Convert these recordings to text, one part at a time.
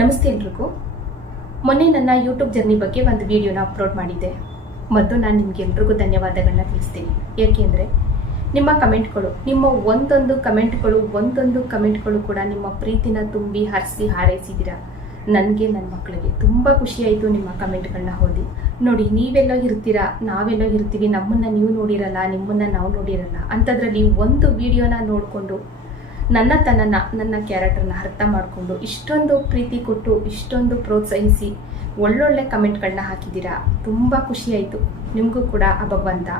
ನಮಸ್ತೆ ಎಲ್ರಿಗೂ. ಮೊನ್ನೆ ನನ್ನ ಯೂಟ್ಯೂಬ್ ಜರ್ನಿ ಬಗ್ಗೆ ಒಂದು ವಿಡಿಯೋನ ಅಪ್ಲೋಡ್ ಮಾಡಿದ್ದೆ. ಮೊದಲು ನಾನು ನಿಮಗೆ ಎಲ್ರಿಗೂ ಧನ್ಯವಾದಗಳನ್ನ ತಿಳಿಸ್ತೀನಿ. ಏಕೆಂದರೆ ನಿಮ್ಮ ಕಮೆಂಟ್ಗಳು, ನಿಮ್ಮ ಒಂದೊಂದು ಕಮೆಂಟ್ಗಳು ಕೂಡ ನಿಮ್ಮ ಪ್ರೀತಿನ ತುಂಬಿ ಹರಿಸಿ ಹಾರೈಸಿದ್ದೀರಾ. ನನಗೆ ನನ್ನ ಮಕ್ಕಳಿಗೆ ತುಂಬ ಖುಷಿಯಾಯಿತು ನಿಮ್ಮ ಕಮೆಂಟ್ಗಳನ್ನ ಓದಿ. ನೋಡಿ, ನೀವೆಲ್ಲೋ ಇರ್ತೀರಾ, ನಾವೆಲ್ಲೋ ಇರ್ತೀವಿ, ನಮ್ಮನ್ನು ನೀವು ನೋಡಿರಲ್ಲ, ನಿಮ್ಮನ್ನು ನಾವು ನೋಡಿರಲ್ಲ. ಅಂಥದ್ರಲ್ಲಿ ಒಂದು ವಿಡಿಯೋನ ನೋಡಿಕೊಂಡು ನನ್ನ ಕ್ಯಾರೆಕ್ಟರ್ನ ಅರ್ಥ ಮಾಡಿಕೊಂಡು ಇಷ್ಟೊಂದು ಪ್ರೀತಿ ಕೊಟ್ಟು ಇಷ್ಟೊಂದು ಪ್ರೋತ್ಸಾಹಿಸಿ ಒಳ್ಳೊಳ್ಳೆ ಕಮೆಂಟ್ಗಳನ್ನ ಹಾಕಿದ್ದೀರಾ. ತುಂಬ ಖುಷಿಯಾಯಿತು. ನಿಮಗೂ ಕೂಡ ಆ ಭಗವಂತ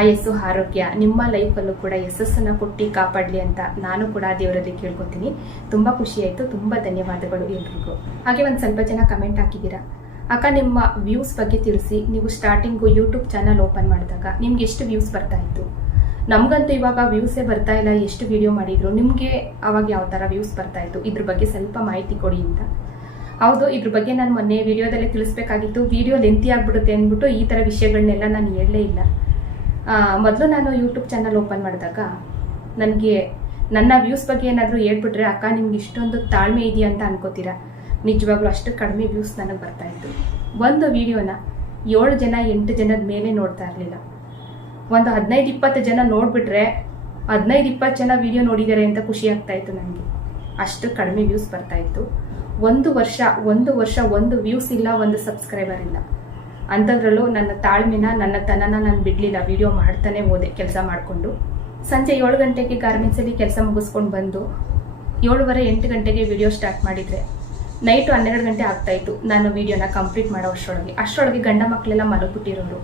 ಆಯಸ್ಸು ಆರೋಗ್ಯ ನಿಮ್ಮ ಲೈಫಲ್ಲೂ ಕೂಡ ಯಶಸ್ಸನ್ನು ಕೊಟ್ಟು ಕಾಪಾಡಲಿ ಅಂತ ನಾನು ಕೂಡ ದೇವರಲ್ಲಿ ಕೇಳ್ಕೊತೀನಿ. ತುಂಬ ಖುಷಿಯಾಯಿತು. ತುಂಬ ಧನ್ಯವಾದಗಳು ಎಲ್ರಿಗೂ. ಹಾಗೆ ಒಂದು ಸ್ವಲ್ಪ ಜನ ಕಮೆಂಟ್ ಹಾಕಿದ್ದೀರಾ, ಅಕ್ಕ ನಿಮ್ಮ ವ್ಯೂಸ್ ಬಗ್ಗೆ ತಿಳಿಸಿ. ನೀವು ಸ್ಟಾರ್ಟಿಂಗು ಯೂಟ್ಯೂಬ್ ಚಾನಲ್ ಓಪನ್ ಮಾಡಿದಾಗ ನಿಮ್ಗೆ ಎಷ್ಟು ವ್ಯೂಸ್ ಬರ್ತಾ ಇತ್ತು? ನಮಗಂತೂ ಇವಾಗ ವ್ಯೂಸೇ ಬರ್ತಾ ಇಲ್ಲ. ಎಷ್ಟು ವಿಡಿಯೋ ಮಾಡಿದ್ರು, ನಿಮಗೆ ಅವಾಗ ಯಾವ ಥರ ವ್ಯೂಸ್ ಬರ್ತಾ ಇತ್ತು? ಇದ್ರ ಬಗ್ಗೆ ಸ್ವಲ್ಪ ಮಾಹಿತಿ ಕೊಡಿ ಅಂತ. ಹೌದು, ಇದ್ರ ಬಗ್ಗೆ ನಾನು ಮೊನ್ನೆ ವಿಡಿಯೋದಲ್ಲೇ ತಿಳಿಸ್ಬೇಕಾಗಿತ್ತು. ವಿಡಿಯೋ ಲೆಂತಿ ಆಗ್ಬಿಡುತ್ತೆ ಅಂದ್ಬಿಟ್ಟು ಈ ಥರ ವಿಷಯಗಳನ್ನೆಲ್ಲ ನಾನು ಹೇಳಲೇ ಇಲ್ಲ. ಮೊದಲು ನಾನು ಯೂಟ್ಯೂಬ್ ಚಾನಲ್ ಓಪನ್ ಮಾಡಿದಾಗ ನನಗೆ ನನ್ನ ವ್ಯೂಸ್ ಬಗ್ಗೆ ಏನಾದರೂ ಹೇಳ್ಬಿಟ್ರೆ, ಅಕ್ಕ ನಿಮ್ಗೆ ಇಷ್ಟೊಂದು ತಾಳ್ಮೆ ಇದೆಯಾ ಅಂತ ಅನ್ಕೋತೀರಾ. ನಿಜವಾಗ್ಲೂ ಅಷ್ಟು ಕಡಿಮೆ ವ್ಯೂಸ್ ನನಗೆ ಬರ್ತಾ ಇತ್ತು. ಒಂದು ವಿಡಿಯೋನ 7 ಜನ 8 ಜನದ ಮೇಲೆ ನೋಡ್ತಾ ಇರಲಿಲ್ಲ. ಒಂದು 15-20 ಜನ ನೋಡಿಬಿಟ್ರೆ 15-20 ಜನ ವಿಡಿಯೋ ನೋಡಿದ್ದಾರೆ ಅಂತ ಖುಷಿ ಆಗ್ತಾ ಇತ್ತು ನನಗೆ. ಅಷ್ಟು ಕಡಿಮೆ ವ್ಯೂಸ್ ಬರ್ತಾ ಇತ್ತು. ಒಂದು ವರ್ಷ ಒಂದು ವ್ಯೂಸ್ ಇಲ್ಲ, ಒಂದು ಸಬ್ಸ್ಕ್ರೈಬರ್ ಇಲ್ಲ. ಅಂಥದ್ರಲ್ಲೂ ನನ್ನ ತಾಳ್ಮೆನ ನನ್ನ ತನನ ನಾನು ಬಿಡಲಿಲ್ಲ. ವಿಡಿಯೋ ಮಾಡ್ತಾನೆ ಹೋದೆ ಕೆಲಸ ಮಾಡಿಕೊಂಡು. ಸಂಜೆ 7 ಗಂಟೆಗೆ ಗಾರ್ಮೆಂಟ್ಸಲ್ಲಿ ಕೆಲಸ ಮುಗಿಸ್ಕೊಂಡು ಬಂದು 7:30-8 ಗಂಟೆಗೆ ವಿಡಿಯೋ ಸ್ಟಾರ್ಟ್ ಮಾಡಿದರೆ ನೈಟು 12 ಗಂಟೆ ಆಗ್ತಾಯಿತ್ತು ನಾನು ವಿಡಿಯೋನ ಕಂಪ್ಲೀಟ್ ಮಾಡೋ ಅಷ್ಟರೊಳಗೆ ಗಂಡ ಮಕ್ಕಳೆಲ್ಲ ಮಲಗಿಬಿಟ್ಟಿರೋರು.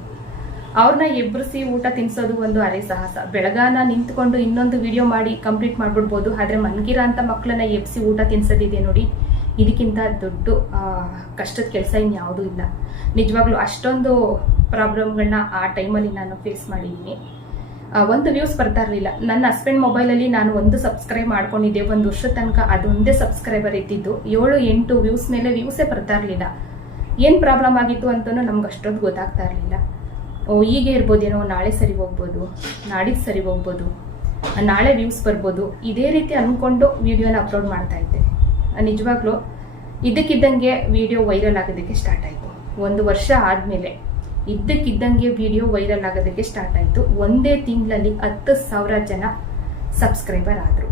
ಅವ್ರನ್ನ ಎಬ್ಬರಿಸಿ ಊಟ ತಿನ್ನಿಸೋದು ಒಂದು ಅರೆ ಸಾಹಸ. ಬೆಳಗಾನ ನಿಂತ್ಕೊಂಡು ಇನ್ನೊಂದು ವಿಡಿಯೋ ಮಾಡಿ ಕಂಪ್ಲೀಟ್ ಮಾಡಿಬಿಡ್ಬೋದು, ಆದರೆ ಮನ್ಗಿರೋ ಅಂಥ ಮಕ್ಕಳನ್ನ ಎಬ್ಬಿಸಿ ಊಟ ತಿನ್ನಿಸೋದಿದೆ ನೋಡಿ, ಇದಕ್ಕಿಂತ ದೊಡ್ಡ ಕಷ್ಟದ ಕೆಲಸ ಇನ್ಯಾವುದೂ ಇಲ್ಲ. ನಿಜವಾಗ್ಲೂ ಅಷ್ಟೊಂದು ಪ್ರಾಬ್ಲಮ್ಗಳನ್ನ ಆ ಟೈಮಲ್ಲಿ ನಾನು ಫೇಸ್ ಮಾಡಿದ್ದೀನಿ. ಒಂದು ವ್ಯೂಸ್ ಬರ್ತಾ ಇರಲಿಲ್ಲ. ನನ್ನ ಹಸ್ಬೆಂಡ್ ಮೊಬೈಲಲ್ಲಿ ನಾನು ಒಂದು ಸಬ್ಸ್ಕ್ರೈಬ್ ಮಾಡ್ಕೊಂಡಿದ್ದೆ. ಒಂದು ವರ್ಷದ ತನಕ ಅದೊಂದೇ ಸಬ್ಸ್ಕ್ರೈಬರ್ ಇದ್ದಿದ್ದು. 7-8 ವ್ಯೂಸ್ ಮೇಲೆ ವ್ಯೂಸೇ ಬರ್ತಾ ಇರಲಿಲ್ಲ. ಏನು ಪ್ರಾಬ್ಲಮ್ ಆಗಿತ್ತು ಅಂತಲೂ ನಮ್ಗೆ ಅಷ್ಟೊಂದು ಗೊತ್ತಾಗ್ತಾ ಇರಲಿಲ್ಲ. ಹೀಗೆ ಇರ್ಬೋದೇನೋ, ನಾಳೆ ಸರಿ ಹೋಗ್ಬೋದು, ನಾಡಿದ್ದು ಸರಿ ಹೋಗ್ಬೋದು, ನಾಳೆ ವ್ಯೂಸ್ ಬರ್ಬೋದು, ಇದೇ ರೀತಿ ಅಂದ್ಕೊಂಡು ವಿಡಿಯೋನ ಅಪ್ಲೋಡ್ ಮಾಡ್ತಾ ಇದ್ದೆ. ನಿಜವಾಗ್ಲೂ ಇದ್ದಕ್ಕಿದ್ದಂಗೆ ವಿಡಿಯೋ ವೈರಲ್ ಆಗೋದಕ್ಕೆ ಸ್ಟಾರ್ಟ್ ಆಯಿತು. 1 ವರ್ಷ ಆದಮೇಲೆ ಇದ್ದಕ್ಕಿದ್ದಂಗೆ ವಿಡಿಯೋ ವೈರಲ್ ಆಗೋದಕ್ಕೆ ಸ್ಟಾರ್ಟ್ ಆಯಿತು. ಒಂದೇ ತಿಂಗಳಲ್ಲಿ 10,000 ಜನ ಸಬ್ಸ್ಕ್ರೈಬರ್ ಆದರು.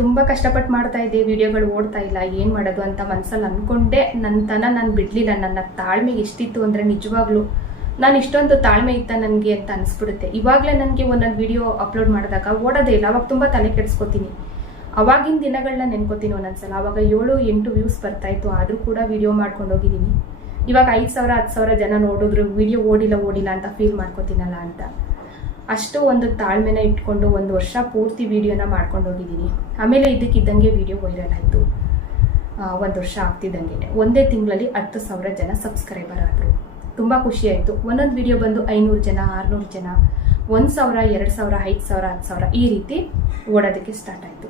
ತುಂಬ ಕಷ್ಟಪಟ್ಟು ಮಾಡ್ತಾ ಇದ್ದೆ, ವಿಡಿಯೋಗಳು ಓಡ್ತಾ ಇಲ್ಲ, ಏನು ಮಾಡೋದು ಅಂತ ಮನಸ್ಸಲ್ಲಿ ಅಂದ್ಕೊಂಡೆ. ನಾನು ಬಿಡಲಿಲ್ಲ. ನನ್ನ ತಾಳ್ಮೆ ಎಷ್ಟಿತ್ತು ಅಂದರೆ ನಿಜವಾಗ್ಲೂ ನಾನು ಇಷ್ಟೊಂದು ತಾಳ್ಮೆ ಇತ್ತ ನನಗೆ ಅಂತ ಅನಿಸ್ಬಿಡುತ್ತೆ. ಇವಾಗಲೇ ನನಗೆ ಒಂದೊಂದು ವಿಡಿಯೋ ಅಪ್ಲೋಡ್ ಮಾಡಿದಾಗ ಓಡೋದೇ ಇಲ್ಲ. ಅವಾಗ ತುಂಬ ತಲೆ ಕೆಡಿಸ್ಕೊತೀನಿ. ಅವಾಗಿನ ದಿನಗಳನ್ನ ನೆನ್ಕೋತೀನಿ ಒಂದೊಂದ್ಸಲ. ಆವಾಗ 7-8 ವ್ಯೂಸ್ ಬರ್ತಾಯಿತ್ತು, ಆದರೂ ಕೂಡ ವಿಡಿಯೋ ಮಾಡ್ಕೊಂಡು ಹೋಗಿದ್ದೀನಿ. ಇವಾಗ 5,000-10,000 ಜನ ನೋಡಿದ್ರು ವಿಡಿಯೋ ಓಡಿಲ್ಲ ಅಂತ ಫೀಲ್ ಮಾಡ್ಕೋತೀನಲ್ಲ ಅಂತ. ಅಷ್ಟು ಒಂದು ತಾಳ್ಮೆನ ಇಟ್ಕೊಂಡು 1 ವರ್ಷ ಪೂರ್ತಿ ವಿಡಿಯೋನ ಮಾಡ್ಕೊಂಡು ಹೋಗಿದ್ದೀನಿ. ಆಮೇಲೆ ಇದಕ್ಕಿದ್ದಂಗೆ ವಿಡಿಯೋ ವೈರಲ್ ಆಯಿತು. 1 ವರ್ಷ ಆಗ್ತಿದ್ದಂಗೆ ಒಂದೇ ತಿಂಗಳಲ್ಲಿ 10,000 ಜನ ಸಬ್ಸ್ಕ್ರೈಬರ್ ಆದರು. ತುಂಬ ಖುಷಿಯಾಯಿತು. ಒಂದೊಂದು ವಿಡಿಯೋ ಬಂದು 500 ಜನ 600 ಜನ 1,000 2,000 5,000 10,000 ಈ ರೀತಿ ಓಡೋದಕ್ಕೆ ಸ್ಟಾರ್ಟ್ ಆಯಿತು.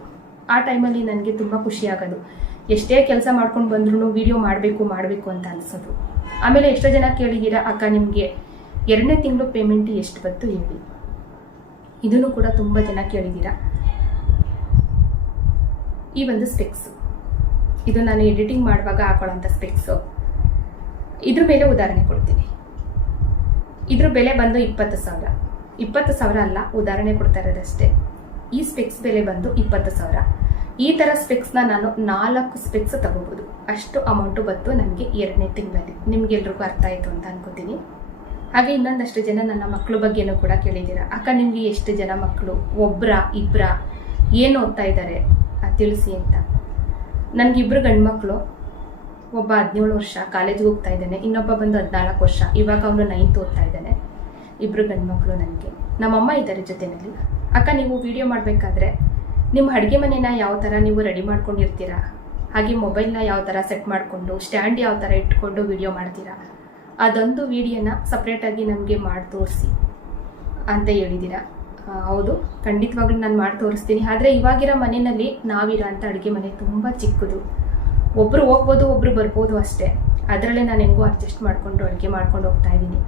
ಆ ಟೈಮಲ್ಲಿ ನನಗೆ ತುಂಬ ಖುಷಿ ಆಗೋದು. ಎಷ್ಟೇ ಕೆಲಸ ಮಾಡ್ಕೊಂಡು ಬಂದ್ರೂ ವಿಡಿಯೋ ಮಾಡಬೇಕು ಅಂತ ಅನಿಸೋದು. ಆಮೇಲೆ ಎಷ್ಟೋ ಜನ ಕೇಳಿದ್ದೀರಾ, ಅಕ್ಕ ನಿಮಗೆ 2ನೇ ತಿಂಗಳು ಪೇಮೆಂಟ್ ಎಷ್ಟು ಬಂತು ಹೇಳಿ. ಇದನ್ನು ಕೂಡ ತುಂಬ ಜನ ಕೇಳಿದ್ದೀರಾ. ಈ ಒಂದು ಸ್ಪೆಕ್ಸ್, ಇದು ನಾನು ಎಡಿಟಿಂಗ್ ಮಾಡುವಾಗ ಹಾಕೊಳ್ಳೋಂಥ ಸ್ಪೆಕ್ಸು. ಇದ್ರ ಮೇಲೆ ಉದಾಹರಣೆ ಕೊಡ್ತೀನಿ. ಇದ್ರ ಬೆಲೆ ಬಂದು 20,000 ಅಲ್ಲ, ಉದಾಹರಣೆ ಕೊಡ್ತಾ ಇರೋದಷ್ಟೇ. ಈ ಸ್ಪೆಕ್ಸ್ ಬೆಲೆ ಬಂದು 20,000. ಈ ಥರ ಸ್ಪೆಕ್ಸ್ನ ನಾನು 4 ಸ್ಪೆಕ್ಸ್ ತಗೋಬೋದು. ಅಷ್ಟು ಅಮೌಂಟು ಬಂತು ನನಗೆ 2ನೇ ತಿಂಗಳಲ್ಲಿ. ನಿಮ್ಗೆಲ್ರಿಗೂ ಅರ್ಥ ಆಯಿತು ಅಂತ ಅನ್ಕೋತೀನಿ. ಹಾಗೆ ಇನ್ನೊಂದಷ್ಟು ಜನ ನನ್ನ ಮಕ್ಕಳ ಬಗ್ಗೆನೂ ಕೂಡ ಕೇಳಿದ್ದೀರಾ, ಅಕ್ಕ ನಿಮಗೆ ಎಷ್ಟು ಜನ ಮಕ್ಕಳು, 1 2 ಏನು ಓದ್ತಾ ಇದ್ದಾರೆ ತಿಳಿಸಿ ಅಂತ. ನನಗಿಬ್ಬರು ಗಂಡು ಮಕ್ಕಳು. ಒಬ್ಬ 17 ವರ್ಷ ಕಾಲೇಜ್ಗೆ ಹೋಗ್ತಾ ಇದ್ದಾನೆ, ಇನ್ನೊಬ್ಬ ಬಂದು 14 ವರ್ಷ, ಇವಾಗ ಅವನು 9th ಓದ್ತಾ ಇದ್ದಾನೆ. 2 ಗಂಡು ಮಕ್ಕಳು ನನಗೆ. ನಮ್ಮಮ್ಮ ಇದ್ದಾರೆ ಜೊತೆಯಲ್ಲಿ. ಅಕ್ಕ ನೀವು ವಿಡಿಯೋ ಮಾಡಬೇಕಾದ್ರೆ ನಿಮ್ಮ ಅಡುಗೆ ಮನೆನ ಯಾವ ಥರ ನೀವು ರೆಡಿ ಮಾಡ್ಕೊಂಡಿರ್ತೀರಾ, ಹಾಗೆ ಮೊಬೈಲ್ನ ಯಾವ ಥರ ಸೆಟ್ ಮಾಡಿಕೊಂಡು ಸ್ಟ್ಯಾಂಡ್ ಯಾವ ಥರ ಇಟ್ಕೊಂಡು ವಿಡಿಯೋ ಮಾಡ್ತೀರಾ, ಅದೊಂದು ವಿಡಿಯೋನ ಸಪ್ರೇಟಾಗಿ ನಮಗೆ ಮಾಡಿ ತೋರಿಸಿ ಅಂತ ಹೇಳಿದ್ದೀರಾ. ಹೌದು, ಖಂಡಿತವಾಗ್ಲೂ ನಾನು ಮಾಡಿ ತೋರಿಸ್ತೀನಿ. ಆದರೆ ಇವಾಗಿರೋ ಮನೆಯಲ್ಲಿ ನಾವಿರೋ ಅಂಥ ಅಡುಗೆ ಮನೆ ತುಂಬ ಚಿಕ್ಕದು. ಒಬ್ಬರು ಹೋಗ್ಬೋದು, ಒಬ್ಬರು ಬರ್ಬೋದು ಅಷ್ಟೇ. ಅದರಲ್ಲೇ ನಾನು ಹೆಂಗೋ ಅಡ್ಜಸ್ಟ್ ಮಾಡಿಕೊಂಡು ಅಡುಗೆ ಮಾಡ್ಕೊಂಡು ಹೋಗ್ತಾ ಇದ್ದೀನಿ.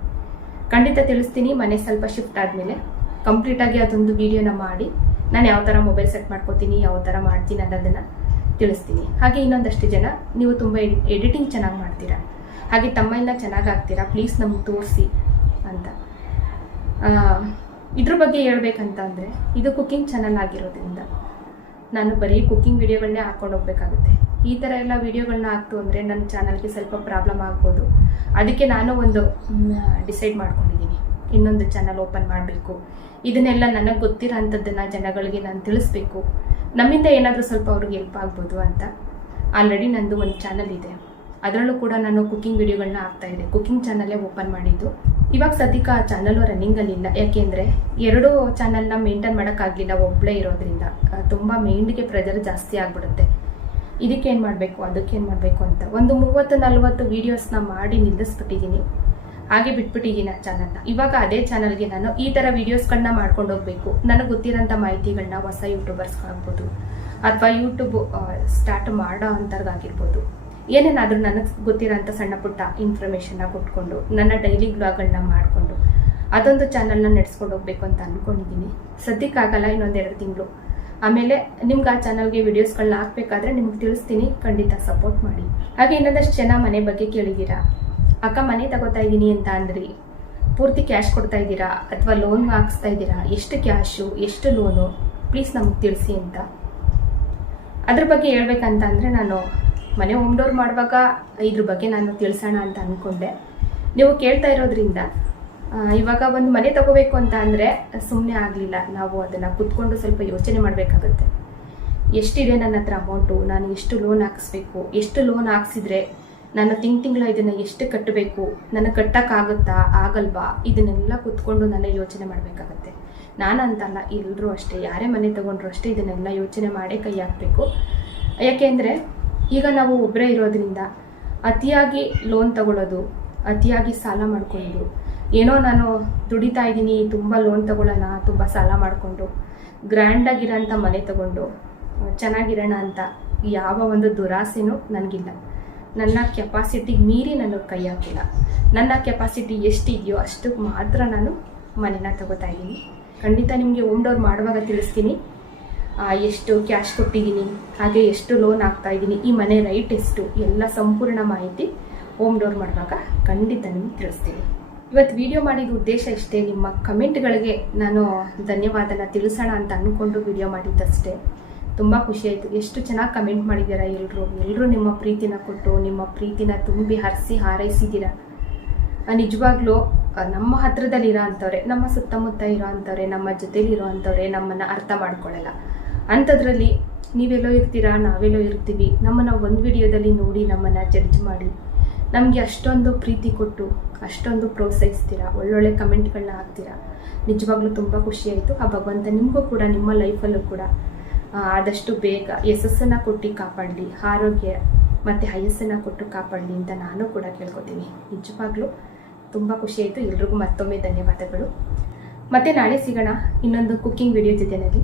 ಖಂಡಿತ ತಿಳಿಸ್ತೀನಿ. ಮನೆ ಸ್ವಲ್ಪ ಶಿಫ್ಟ್ ಆದಮೇಲೆ ಕಂಪ್ಲೀಟಾಗಿ ಅದೊಂದು ವಿಡಿಯೋನ ಮಾಡಿ ನಾನು ಯಾವ ಥರ ಮೊಬೈಲ್ ಸೆಟ್ ಮಾಡ್ಕೋತೀನಿ, ಯಾವ ಥರ ಮಾಡ್ತೀನಿ ಅನ್ನೋದನ್ನು ತಿಳಿಸ್ತೀನಿ. ಹಾಗೆ ಇನ್ನೊಂದಷ್ಟು ಜನ ನೀವು ತುಂಬ ಎಡಿಟಿಂಗ್ ಚೆನ್ನಾಗಿ ಮಾಡ್ತೀರಾ, ಹಾಗೆ ತಮ್ಮನ್ನ ಚೆನ್ನಾಗಿ ಹಾಕ್ತೀರಾ, ಪ್ಲೀಸ್ ನಮ್ಗೆ ತೋರಿಸಿ ಅಂತ. ಇದ್ರ ಬಗ್ಗೆ ಹೇಳ್ಬೇಕಂತ ಅಂದರೆ, ಇದು ಕುಕ್ಕಿಂಗ್ ಚಾನಲ್ ಆಗಿರೋದ್ರಿಂದ ನಾನು ಬರೀ ಕುಕ್ಕಿಂಗ್ ವಿಡಿಯೋಗಳನ್ನೇ ಹಾಕ್ಕೊಂಡು ಹೋಗ್ಬೇಕಾಗುತ್ತೆ. ಈ ಥರ ಎಲ್ಲ ವಿಡಿಯೋಗಳನ್ನ ಹಾಕ್ತು ಅಂದರೆ ನನ್ನ ಚಾನಲ್ಗೆ ಸ್ವಲ್ಪ ಪ್ರಾಬ್ಲಮ್ ಆಗ್ಬೋದು. ಅದಕ್ಕೆ ನಾನು ಒಂದು ಡಿಸೈಡ್ ಮಾಡ್ಕೊಂಡಿದ್ದೀನಿ, ಇನ್ನೊಂದು ಚಾನಲ್ ಓಪನ್ ಮಾಡಬೇಕು. ಇದನ್ನೆಲ್ಲ ನನಗೆ ಗೊತ್ತಿರೋ ಅಂಥದ್ದನ್ನು ಜನಗಳಿಗೆ ನಾನು ತಿಳಿಸ್ಬೇಕು, ನಮ್ಮಿಂದ ಏನಾದರೂ ಸ್ವಲ್ಪ ಅವ್ರಿಗೆ ಹೆಲ್ಪ್ ಆಗ್ಬೋದು ಅಂತ. ಆಲ್ರೆಡಿ ನಂದು ಒಂದು ಚಾನಲ್ ಇದೆ, ಅದರಲ್ಲೂ ಕೂಡ ನಾನು ಕುಕ್ಕಿಂಗ್ ವಿಡಿಯೋಗಳನ್ನ ಹಾಕ್ತಾಯಿದ್ದೆ. ಕುಕ್ಕಿಂಗ್ ಚಾನಲ್ಲೇ ಓಪನ್ ಮಾಡಿದ್ದು. ಇವಾಗ ಸದ್ಯಕ್ಕೆ ಆ ಚಾನಲ್ಲು ರನ್ನಿಂಗಲ್ಲಿಲ್ಲ, ಯಾಕೆಂದರೆ 2 ಚಾನಲ್ನ ಮೇಂಟೈನ್ ಮಾಡೋಕ್ಕಾಗಲಿಲ್ಲ ಒಬ್ಬಳೇ ಇರೋದ್ರಿಂದ. ತುಂಬ ಮೈಂಡ್ಗೆ ಪ್ರೆಜರ್ ಜಾಸ್ತಿ ಆಗಿಬಿಡುತ್ತೆ. ಇದಕ್ಕೇನು ಮಾಡಬೇಕು ಅದಕ್ಕೇನು ಮಾಡಬೇಕು ಅಂತ ಒಂದು 30-40 ವೀಡಿಯೋಸ್ನ ಮಾಡಿ ನಿಲ್ಲಿಸ್ಬಿಟ್ಟಿದ್ದೀನಿ, ಹಾಗೆ ಬಿಟ್ಬಿಟ್ಟಿದ್ದೀನಿ ಆ ಚಾನಲ್ನ. ಇವಾಗ ಅದೇ ಚಾನಲ್ಗೆ ನಾನು ಈ ಥರ ವೀಡಿಯೋಸ್ಗಳನ್ನ ಮಾಡ್ಕೊಂಡು ಹೋಗಬೇಕು. ನನಗೆ ಗೊತ್ತಿರೋಂಥ ಮಾಹಿತಿಗಳನ್ನ ಹೊಸ ಯೂಟ್ಯೂಬರ್ಸ್ಗಾಗ್ಬೋದು ಅಥವಾ ಯೂಟ್ಯೂಬ್ ಸ್ಟಾರ್ಟ್ ಮಾಡೋ ಅಂಥವ್ರಿಗಾಗಿರ್ಬೋದು, ಏನೇನಾದರೂ ನನಗೆ ಗೊತ್ತಿರೋಂಥ ಸಣ್ಣ ಪುಟ್ಟ ಇನ್ಫಾರ್ಮೇಷನ್ನ ಕೊಟ್ಕೊಂಡು ನನ್ನ ಡೈಲಿ ಬ್ಲಾಗ್ಗಳನ್ನ ಮಾಡಿಕೊಂಡು ಅದೊಂದು ಚಾನಲ್ನ ನಡೆಸ್ಕೊಂಡು ಹೋಗ್ಬೇಕು ಅಂತ ಅಂದ್ಕೊಂಡಿದ್ದೀನಿ. ಸದ್ಯಕ್ಕಾಗಲ್ಲ, ಇನ್ನೊಂದು 2 ತಿಂಗಳು ಆಮೇಲೆ ನಿಮ್ಗೆ ಆ ಚಾನಲ್ಗೆ ವಿಡಿಯೋಸ್ಗಳನ್ನ ಹಾಕ್ಬೇಕಾದ್ರೆ ನಿಮ್ಗೆ ತಿಳಿಸ್ತೀನಿ, ಖಂಡಿತ ಸಪೋರ್ಟ್ ಮಾಡಿ. ಹಾಗೆ ಇನ್ನೊಂದಷ್ಟು ಜನ ಮನೆ ಬಗ್ಗೆ ಕೇಳಿದ್ದೀರಾ, ಅಕ್ಕ ಮನೆ ತಗೋತಾ ಇದ್ದೀನಿ ಅಂತ ಅಂದ್ರಿ, ಪೂರ್ತಿ ಕ್ಯಾಶ್ ಕೊಡ್ತಾ ಇದ್ದೀರಾ ಅಥವಾ ಲೋನ್ ಹಾಕ್ಸ್ತಾ ಇದ್ದೀರಾ, ಎಷ್ಟು ಕ್ಯಾಶು ಎಷ್ಟು ಲೋನು ಪ್ಲೀಸ್ ನಮ್ಗೆ ತಿಳಿಸಿ ಅಂತ. ಅದ್ರ ಬಗ್ಗೆ ಹೇಳ್ಬೇಕಂತ ಅಂದರೆ, ನಾನು ಮನೆ ಹೋಮ್ ಡೋರ್ ಮಾಡುವಾಗ ಇದ್ರ ಬಗ್ಗೆ ನಾನು ತಿಳಿಸೋಣ ಅಂತ ಅಂದ್ಕೊಂಡೆ. ನೀವು ಕೇಳ್ತಾ ಇರೋದ್ರಿಂದ ಇವಾಗ ಒಂದು ಮನೆ ತಗೋಬೇಕು ಅಂತ ಅಂದರೆ ಸುಮ್ಮನೆ ಆಗಲಿಲ್ಲ, ನಾವು ಅದನ್ನು ಕುತ್ಕೊಂಡು ಸ್ವಲ್ಪ ಯೋಚನೆ ಮಾಡಬೇಕಾಗುತ್ತೆ. ಎಷ್ಟಿದೆ ನನ್ನ ಹತ್ರ ಅಮೌಂಟು, ನಾನು ಎಷ್ಟು ಲೋನ್ ಹಾಕಿಸ್ಬೇಕು, ಎಷ್ಟು ಲೋನ್ ಹಾಕ್ಸಿದ್ರೆ ನಾನು ತಿಂಗಳು ಇದನ್ನು ಎಷ್ಟು ಕಟ್ಟಬೇಕು, ನನಗೆ ಕಟ್ಟೋಕ್ಕಾಗುತ್ತಾ ಆಗಲ್ವಾ, ಇದನ್ನೆಲ್ಲ ಕುತ್ಕೊಂಡು ನಾನು ಯೋಚನೆ ಮಾಡಬೇಕಾಗತ್ತೆ. ನಾನು ಅಂತಲ್ಲ, ಎಲ್ಲರೂ ಅಷ್ಟೇ, ಯಾರೇ ಮನೆ ತೊಗೊಂಡ್ರು ಅಷ್ಟೇ ಇದನ್ನೆಲ್ಲ ಯೋಚನೆ ಮಾಡೇ ಕೈ ಹಾಕಬೇಕು. ಯಾಕೆಂದರೆ ಈಗ ನಾವು ಒಬ್ಬರೇ ಇರೋದ್ರಿಂದ ಅತಿಯಾಗಿ ಲೋನ್ ತಗೊಳ್ಳೋದು, ಅತಿಯಾಗಿ ಸಾಲ ಮಾಡ್ಕೊಳ್ಳೋದು, ಏನೋ ನಾನು ದುಡಿತಾ ಇದ್ದೀನಿ ತುಂಬ ಲೋನ್ ತಗೊಳ್ಳೋಣ, ತುಂಬ ಸಾಲ ಮಾಡಿಕೊಂಡು ಗ್ರ್ಯಾಂಡಾಗಿರೋಂಥ ಮನೆ ತಗೊಂಡು ಚೆನ್ನಾಗಿರೋಣ ಅಂತ ಯಾವ ಒಂದು ದುರಾಸೆನೂ ನನಗಿಲ್ಲ. ನನ್ನ ಕೆಪಾಸಿಟಿಗೆ ಮೀರಿ ನಾನು ಕೈ ಹಾಕಿಲ್ಲ. ನನ್ನ ಕೆಪಾಸಿಟಿ ಎಷ್ಟಿದೆಯೋ ಅಷ್ಟಕ್ಕೆ ಮಾತ್ರ ನಾನು ಮನೆನ ತಗೋತಾ ಇದ್ದೀನಿ. ಖಂಡಿತ ನಿಮಗೆ ಹೋಮ್ ಡೋರ್ ಮಾಡುವಾಗ ತಿಳಿಸ್ತೀನಿ, ಎಷ್ಟು ಕ್ಯಾಶ್ ಕೊಟ್ಟಿದ್ದೀನಿ, ಹಾಗೆ ಎಷ್ಟು ಲೋನ್ ಹಾಕ್ತಾಯಿದ್ದೀನಿ, ಈ ಮನೆ ರೈಟ್ ಎಷ್ಟು, ಎಲ್ಲ ಸಂಪೂರ್ಣ ಮಾಹಿತಿ ಹೋಮ್ ಡೋರ್ ಮಾಡುವಾಗ ಖಂಡಿತ ನಿಮ್ಗೆ ತಿಳಿಸ್ತೀನಿ. ಇವತ್ತು ವಿಡಿಯೋ ಮಾಡಿದ ಉದ್ದೇಶ ಇಷ್ಟೇ, ನಿಮ್ಮ ಕಮೆಂಟ್ಗಳಿಗೆ ನಾನು ಧನ್ಯವಾದನ ತಿಳಿಸೋಣ ಅಂತ ಅಂದ್ಕೊಂಡು ವಿಡಿಯೋ ಮಾಡಿದ್ದಷ್ಟೇ. ತುಂಬ ಖುಷಿಯಾಯಿತು, ಎಷ್ಟು ಚೆನ್ನಾಗಿ ಕಮೆಂಟ್ ಮಾಡಿದ್ದೀರಾ ಎಲ್ಲರೂ ನಿಮ್ಮ ಪ್ರೀತಿನ ಕೊಟ್ಟು ನಿಮ್ಮ ಪ್ರೀತಿನ ತುಂಬಿ ಹರಿಸಿ ಹಾರೈಸಿದ್ದೀರಾ. ನಿಜವಾಗ್ಲೂ ನಮ್ಮ ಹತ್ರದಲ್ಲಿರೋ ಅಂಥವ್ರೆ, ನಮ್ಮ ಸುತ್ತಮುತ್ತ ಇರೋ ಅಂಥವ್ರೆ, ನಮ್ಮ ಜೊತೆಲಿರೋ ಅಂಥವ್ರೆ ನಮ್ಮನ್ನು ಅರ್ಥ ಮಾಡ್ಕೊಳ್ಳಲ್ಲ. ಅಂಥದ್ರಲ್ಲಿ ನೀವೆಲ್ಲೋ ಇರ್ತೀರಾ, ನಾವೆಲ್ಲೋ ಇರ್ತೀವಿ, ನಮ್ಮನ್ನು ಒಂದು ವಿಡಿಯೋದಲ್ಲಿ ನೋಡಿ ನಮ್ಮನ್ನು ಜಡ್ಜ್ ಮಾಡಿ ನಮಗೆ ಅಷ್ಟೊಂದು ಪ್ರೀತಿ ಕೊಟ್ಟು ಅಷ್ಟೊಂದು ಪ್ರೋತ್ಸಾಹಿಸ್ತೀರಾ, ಒಳ್ಳೊಳ್ಳೆ ಕಮೆಂಟ್ಗಳನ್ನ ಹಾಕ್ತೀರಾ. ನಿಜವಾಗ್ಲೂ ತುಂಬ ಖುಷಿಯಾಯಿತು. ಆ ಭಗವಂತ ನಿಮಗೂ ಕೂಡ ನಿಮ್ಮ ಲೈಫಲ್ಲೂ ಕೂಡ ಆದಷ್ಟು ಬೇಗ ಯಶಸ್ಸನ್ನು ಕೊಟ್ಟು ಕಾಪಾಡಲಿ, ಆರೋಗ್ಯ ಮತ್ತು ಆಯಸ್ಸನ್ನು ಕೊಟ್ಟು ಕಾಪಾಡಲಿ ಅಂತ ನಾನು ಕೂಡ ಕೇಳ್ಕೊತೀನಿ. ನಿಜವಾಗ್ಲೂ ತುಂಬ ಖುಷಿಯಾಯಿತು. ಎಲ್ರಿಗೂ ಮತ್ತೊಮ್ಮೆ ಧನ್ಯವಾದಗಳು. ಮತ್ತೆ ನಾಳೆ ಸಿಗೋಣ ಇನ್ನೊಂದು ಕುಕ್ಕಿಂಗ್ ವಿಡಿಯೋ ಜೊತೆಯಲ್ಲಿ.